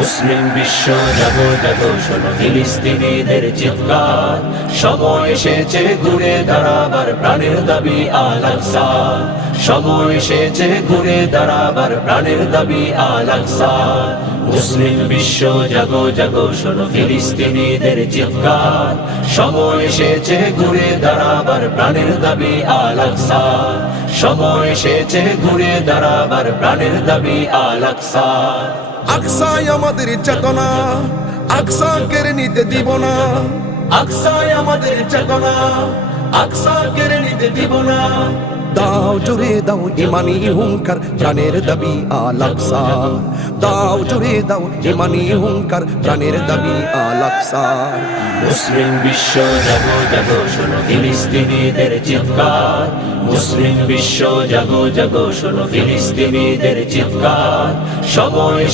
মুসলিম বিশ্ব জাগো জাগো শোনো ফিলিস্তিনিদের চিৎকার, সময় এসেছে ঘুরে দাঁড়াবার প্রাণের দাবি আল আকসা, সময় এসেছে ঘুরে দাঁড়াবার প্রাণের দাবি আল আকসা। মুসলিম বিশ্ব জাগো জাগো শোনো ফিলিস্তিনিদের চিৎকার, সময় এসেছে ঘুরে দাঁড়াবার প্রাণের দাবি আল আকসা, সময় এসেছে ঘুরে দাঁড়াবার প্রাণের দাবি আল আকসা। আকসায় আমাদের চেতনা, আকসা কেড়ে নিতে দিব না, আকসায় আমাদের চেতনা, আকসা কেড়ে নিতে দিব না। দাও জুড়ে দাও ইমানি হুঙ্কার, প্রাণের দাবি আল আকসা, দাও জুড়ে দাও ইমানি হুঙ্কার, প্রাণের দাবি আল আকসা। মুসলিম বিশ্ব জাগো জাগো শোনো ফিলিস্তিনিদের চিৎকার, মুসলিম বিশ্ব জাগো জাগো শোনো ফিলিস্তিনিদের চিৎকার, সময়